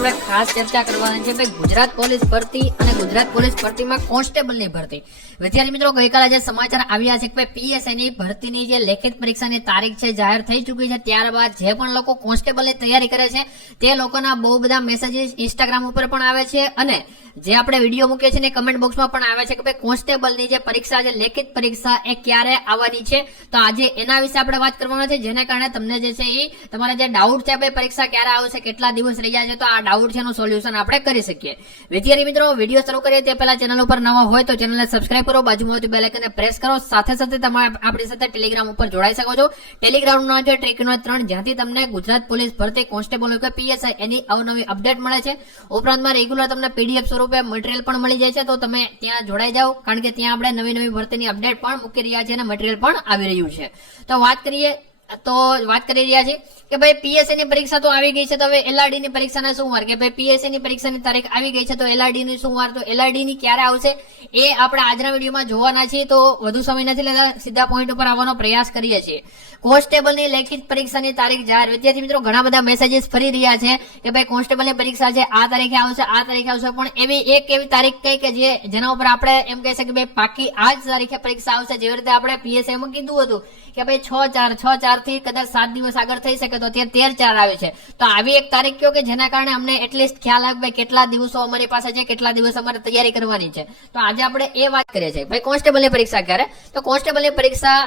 આપણે ખાસ ચર્ચા કરવાની છે ભાઈ ગુજરાત પોલીસ ભરતી અને ગુજરાત પોલીસ ભરતીમાં કોન્સ્ટેબલની ભરતી. વિદ્યાર્થી મિત્રો, ગઈકાલે જે સમાચાર આવ્યા છે કે ભાઈ પીએસઆઈની ભરતીની જે લેખિત પરીક્ષાની તારીખ છે જાહેર થઈ ચૂકી છે. ત્યારબાદ જે પણ લોકો કોન્સ્ટેબલની તૈયારી કરે છે તે લોકોના બહુ બધા મેસેજીસ ઇન્સ્ટાગ્રામ ઉપર પણ આવે છે અને જે આપણે વિડીયો મૂકીએ છીએ ને કમેન્ટ બોક્સમાં પણ આવે છે કે ભાઈ કોન્સ્ટેબલની જે પરીક્ષા છે લેખિત પરીક્ષા એ ક્યારે આવવાની છે. તો આજે એના વિશે આપણે વાત કરવાના છે, જેને કારણે તમને જે છે એ તમારા જે ડાઉટ છે ભાઈ પરીક્ષા ક્યારે આવશે, કેટલા દિવસ રહ્યા છે, તો આ ડાઉટ છે એનું સોલ્યુશન આપણે કરી શકીએ. વિદ્યાર્થી મિત્રો, વિડીયો શરૂ કરીએ તે પહેલા ચેનલ ઉપર નવા હોય તો ચેનલને સબસ્ક્રાઇબ કરો, બાજુમાં આવતી બેલ આઇકનને પ્રેસ કરો. સાથે સાથે તમે આપણી સાથે ટેલિગ્રામ ઉપર જોડાઈ શકો છો. ટેલિગ્રામનું નામ છે Trick3, જ્યાંથી તમને ગુજરાત પોલીસ ભરતી કોન્સ્ટેબલ કે પીએસઆઈ એની અવનવી અપડેટ મળે છે. ઉપરાંતમાં રેગ્યુલર તમને પીડીએફ સ્વરૂપે મટીરિયલ પણ મળી જાય છે, તો તમે ત્યાં જોડાઈ જાઓ, કારણ કે ત્યાં આપણે નવી નવી ભરતીની અપડેટ પણ મૂકી રહ્યા છીએ અને મટીરિયલ પણ આવી રહ્યું છે. તો વાત કરી રહ્યા છીએ કે ભાઈ પીએસઆઈ ની પરીક્ષા તો આવી ગઈ છે, તો હવે એલઆરડી ની પરીક્ષાના શું વાર, કે ભાઈ પીએસઆઈ ની પરીક્ષાની તારીખ આવી ગઈ છે તો એલઆરડી ની શું વાર, તો એલઆરડી ની ક્યારે આવશે એ આપણે આજના વિડીયોમાં જોવાના છીએ. તો વધુ સમય નથી લેતા, સીધા પોઈન્ટ ઉપર આવવાનો પ્રયાસ કરીએ છીએ. કોન્સ્ટેબલની લેખિત પરીક્ષાની તારીખ જાહેર. વિદ્યાર્થી મિત્રો, ઘણા બધા મેસેજીસ ફરી રહ્યા છે કે ભાઈ કોન્સ્ટેબલની પરીક્ષા છે આ તારીખે આવશે, આ તારીખે આવશે, પણ એવી તારીખ કઈ કે જેના ઉપર આપણે એમ કહી શકીએ કે ભાઈ પાકી આ જ તારીખે પરીક્ષા આવશે. જેવી રીતે આપણે પીએસઆઈ માં કીધું હતું કે ભાઈ 6/4 થી કદાચ 7 દિવસ આગળ થઈ શકે, તો અત્યારે 13/4 આવે છે. તો આવી એક તારીખ કયો કે જેના કારણે અમને એટલીસ્ટ ખ્યાલ આવે ભાઈ કેટલા દિવસો અમારી પાસે છે, કેટલા દિવસ અમારે તૈયારી કરવાની છે. તો આજે આપણે એ વાત કરીએ છીએ ભાઈ કોન્સ્ટેબલની પરીક્ષા ક્યારે. તો કોન્સ્ટેબલની પરીક્ષા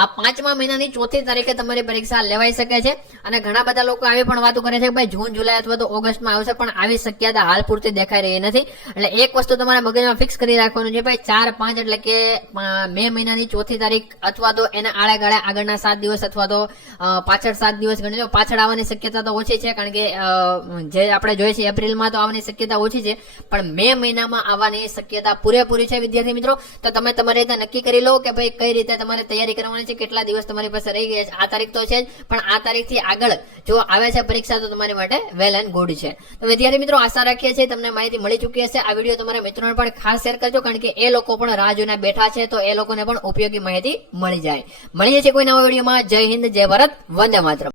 આ 5મા મહિનાની 4મી તારીખે તમારી પરીક્ષા લેવાઈ શકે છે. અને ઘણા બધા લોકો આવી પણ વાતો કરે છે કે ભાઈ જૂન, જુલાઈ અથવા તો ઓગસ્ટમાં આવશે, પણ આવી શક્યતા હાલ પૂરતી દેખાઈ રહી નથી. એટલે એક વસ્તુ તમારા મગજમાં ફિક્સ કરી રાખવાનું છે ભાઈ 4-5 એટલે કે મે મહિનાની 4મી તારીખ અથવા તો એના આળે ગાળે આગળના 7 દિવસ અથવા તો પાછળ 7 દિવસ ગણી લો. પાછળ આવવાની શક્યતા તો ઓછી છે, કારણ કે જે આપણે જોઈએ છે એપ્રિલમાં તો આવવાની શક્યતા ઓછી છે, પણ મે મહિનામાં આવવાની શક્યતા પૂરેપૂરી છે. વિદ્યાર્થી મિત્રો, તો તમે તમારી રીતે નક્કી કરી લો કે ભાઈ કઈ રીતે તમારે તૈયારી કરવાની છે, કેટલા દિવસ તમારી પાસે રહી ગયા છે. આ તારીખ તો છે જ, પણ આ તારીખથી આગળ જો આવે છે પરીક્ષા તો તમારી માટે વેલ એન્ડ ગુડ છે. તો વિદ્યાર્થી મિત્રો, આશા રાખીએ છીએ તમને માહિતી મળી ચૂકી હશે. આ વિડીયો તમારા મિત્રોને પણ ખાસ શેર કરજો, કારણ કે એ લોકો પણ રાહ જોઈને બેઠા છે, તો એ લોકોને પણ ઉપયોગી માહિતી મળી જાય. મળીએ છીએ કોઈ નવા વિડીયોમાં. જય હિન્દ, જય ભારત, વંદે માતરમ.